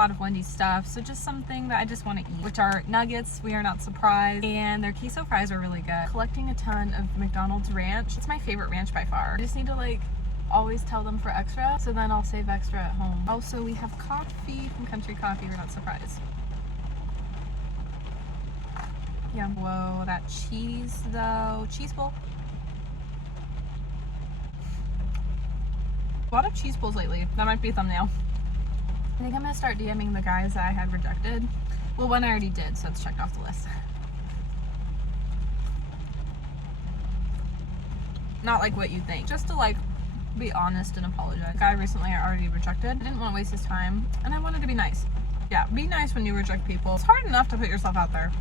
lot of Wendy's stuff, so just something that I just want to eat, which are nuggets. We are not surprised, and their queso fries are really good. Collecting a ton of McDonald's ranch. It's my favorite ranch by far. I just need to like always tell them for extra, so then I'll save extra at home. Also, we have coffee from Country Coffee. We're not surprised. Yeah. Whoa, that cheese though. Cheese bowl. A lot of cheese bowls lately. That might be a thumbnail. I think I'm gonna start DMing the guys that I had rejected. Well, one I already did, so it's checked off the list. Not like what you think. Just to like be honest and apologize. The guy recently I already rejected. I didn't want to waste his time, and I wanted to be nice. Yeah, be nice when you reject people. It's hard enough to put yourself out there.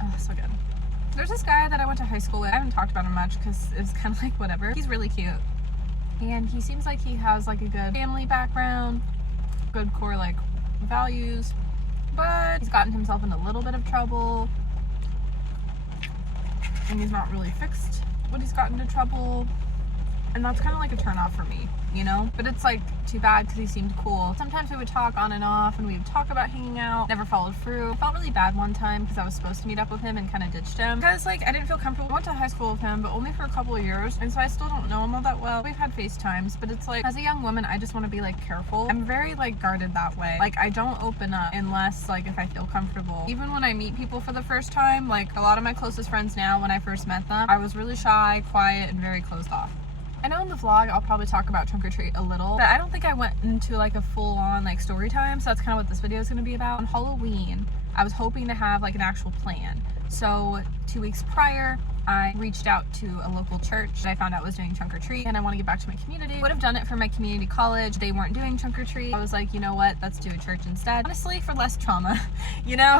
Oh, so good. There's this guy that I went to high school with. I haven't talked about him much because it's kind of like whatever. He's really cute. And he seems like he has like a good family background, good core like values, but he's gotten himself in a little bit of trouble. And he's not really fixed when he's gotten into trouble. And that's kind of like a turn off for me, you know? But it's like too bad because he seemed cool. Sometimes we would talk on and off, and we would talk about hanging out. Never followed through. I felt really bad one time because I was supposed to meet up with him and kind of ditched him because like I didn't feel comfortable. I went to high school with him, but only for a couple of years, and so I still don't know him all that well. We've had FaceTimes, but it's like as a young woman, I just want to be like careful. I'm very like guarded that way. Like I don't open up unless like if I feel comfortable. Even when I meet people for the first time, like a lot of my closest friends now, when I first met them, I was really shy, quiet, and very closed off. I know in the vlog I'll probably talk about trunk or treat a little, but I don't think I went into like a full-on like story time, so that's kind of what this video is going to be about. On Halloween, I was hoping to have like an actual plan. So 2 weeks prior, I reached out to a local church that I found out was doing trunk or treat, and I want to get back to my community. Would have done it for my community college. They weren't doing trunk or treat. I was like, you know what, let's do a church instead. Honestly, for less trauma, you know?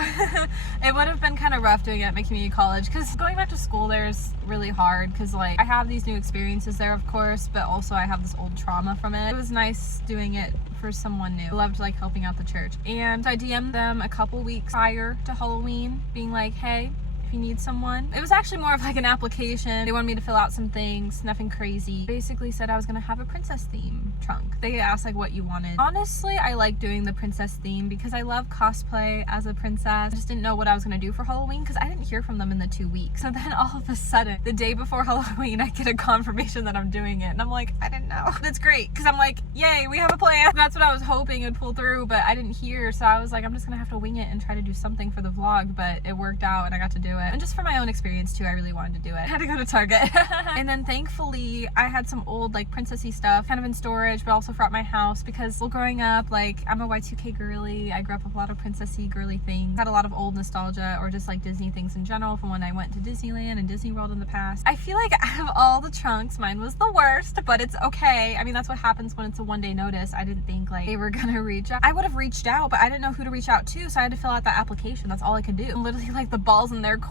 It would have been kind of rough doing it at my community college because going back to school there is really hard because like I have these new experiences there, of course, but also I have this old trauma from it. It was nice doing it for someone new. I loved like helping out the church. And so I DM'd them a couple weeks prior to Halloween being like, hey, if you need someone. It was actually more of like an application. They wanted me to fill out some things, nothing crazy. Basically said I was gonna have a princess theme trunk. They asked like what you wanted. Honestly, I like doing the princess theme because I love cosplay as a princess. I just didn't know what I was gonna do for Halloween because I didn't hear from them in the 2 weeks. So then all of a sudden, the day before Halloween, I get a confirmation that I'm doing it. And I'm like, I didn't know. That's great because I'm like, yay, we have a plan. That's what I was hoping would pull through, but I didn't hear. So I was like, I'm just gonna have to wing it and try to do something for the vlog, but it worked out and I got to do it. And just for my own experience too, I really wanted to do it. I had to go to Target. And then thankfully I had some old like princessy stuff kind of in storage, but also throughout my house because well, growing up, like I'm a Y2K girly. I grew up with a lot of princessy girly things. Had a lot of old nostalgia or just like Disney things in general from when I went to Disneyland and Disney World in the past. I feel like out of all the trunks, mine was the worst, but it's okay. I mean, that's what happens when it's a one-day notice. I didn't think like they were gonna reach out. I would have reached out, but I didn't know who to reach out to, so I had to fill out that application. That's all I could do. Literally like the ball's in their court.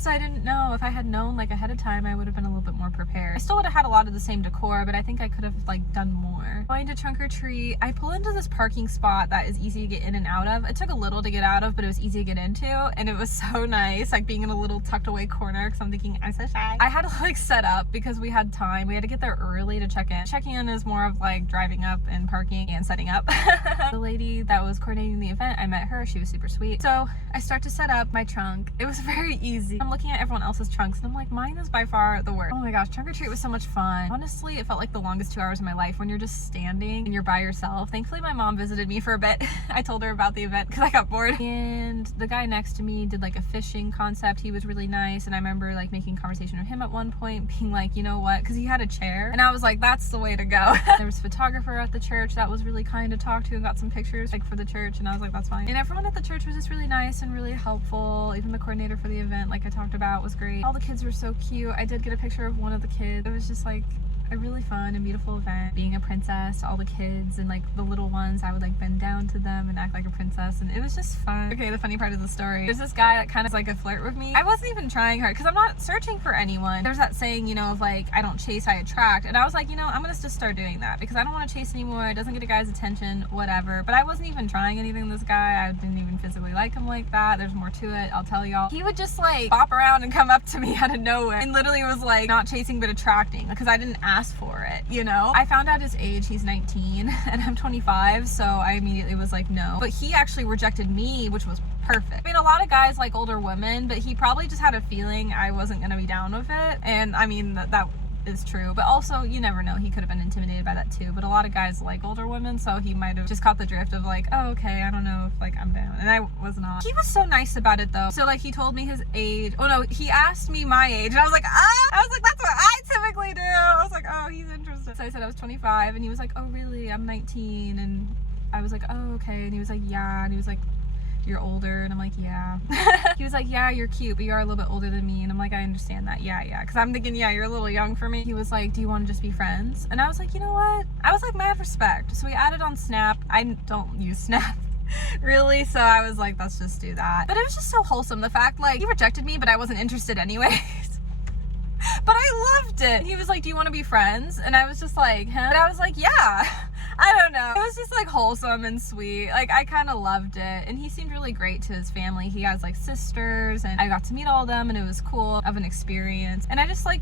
So I didn't know. If I had known like ahead of time, I would have been a little bit more prepared. I still would have had a lot of the same decor, but I think I could have like done more. Going to trunk or treat, I pull into this parking spot that is easy to get in and out of. It took a little to get out of, but it was easy to get into, and it was so nice, like being in a little tucked away corner because I'm thinking I'm so shy. I had to like set up because we had time. We had to get there early to check in. Checking in is more of like driving up and parking and setting up. The lady that was coordinating the event, I met her. She was super sweet. So I start to set up my trunk. It was very easy. I'm looking at everyone else's trunks and I'm like, mine is by far the worst. Oh my gosh, trunk or treat was so much fun. Honestly, it felt like the longest 2 hours of my life when you're just standing and you're by yourself. Thankfully, my mom visited me for a bit. I told her about the event because I got bored. And the guy next to me did like a fishing concept. He was really nice. And I remember like making conversation with him at one point, being like, you know what? Because he had a chair. And I was like, that's the way to go. There was a photographer at the church that was really kind to talk to and got some pictures like for the church. And I was like, that's fine. And everyone at the church was just really nice and really helpful. Even the coordinator for the event, like I talked about, was great. All the kids were so cute. I did get a picture of one of the kids. It was just like a really fun and beautiful event. Being a princess to all the kids and like the little ones, I would like bend down to them and act like a princess, and it was just fun. Okay, the funny part of the story, there's this guy that kind of is like a flirt with me. I wasn't even trying hard because I'm not searching for anyone. There's that saying, you know, of like, I don't chase, I attract. And I was like, you know, I'm gonna just start doing that because I don't want to chase anymore. It doesn't get a guy's attention, whatever. But I wasn't even trying anything with this guy. I didn't even physically like him like that. There's more to it, I'll tell y'all. He would just like bop around and come up to me out of nowhere and literally was like not chasing but attracting because I didn't ask ask for it, you know? I found out his age, he's 19 and I'm 25, so I immediately was like, no. But he actually rejected me, which was perfect. I mean, a lot of guys like older women, but he probably just had a feeling I wasn't gonna be down with it. And I mean, that is true, but also you never know, he could have been intimidated by that too. But a lot of guys like older women, so he might have just caught the drift of like, oh, okay, I don't know if like I'm down. And I was not. He was so nice about it though. So like he told me his age. Oh no, he asked me my age and I was like, that's what I typically do. I was like, oh, he's interested. So I said I was 25 and he was like, oh really, I'm 19. And I was like, oh okay. And he was like, yeah. And he was like, you're older. And I'm like, yeah. He was like, yeah, you're cute, but you are a little bit older than me. And I'm like, I understand that. Yeah. Because I'm thinking, yeah, you're a little young for me. He was like, do you want to just be friends? And I was like, you know what? I was like, mad respect. So we added on Snap. I don't use Snap really, so I was like, let's just do that. But it was just so wholesome. The fact, like, he rejected me, but I wasn't interested anyways. But I loved it. And he was like, do you want to be friends? And I was just like, huh? And I was like, yeah. I don't know. It was just like wholesome and sweet. Like I kind of loved it. And he seemed really great to his family. He has like sisters and I got to meet all of them and it was cool of an experience. And I just like,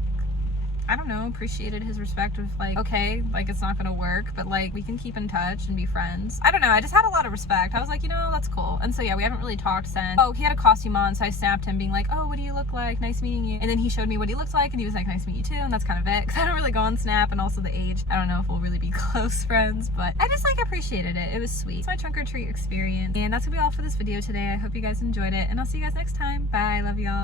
I don't know, appreciated his respect of like, okay, like it's not gonna work, but like we can keep in touch and be friends. I don't know, I just had a lot of respect. I was like, you know, that's cool. And so yeah, we haven't really talked since. Oh, he had a costume on, so I snapped him being like, oh, what do you look like? Nice meeting you. And then he showed me what he looked like and he was like, nice to meet you too. And that's kind of it, because I don't really go on Snap, and also the age. I don't know if we'll really be close friends, but I just like appreciated it. It was sweet. It's my trunk or treat experience. And that's gonna be all for this video today. I hope you guys enjoyed it and I'll see you guys next time. Bye, love y'all.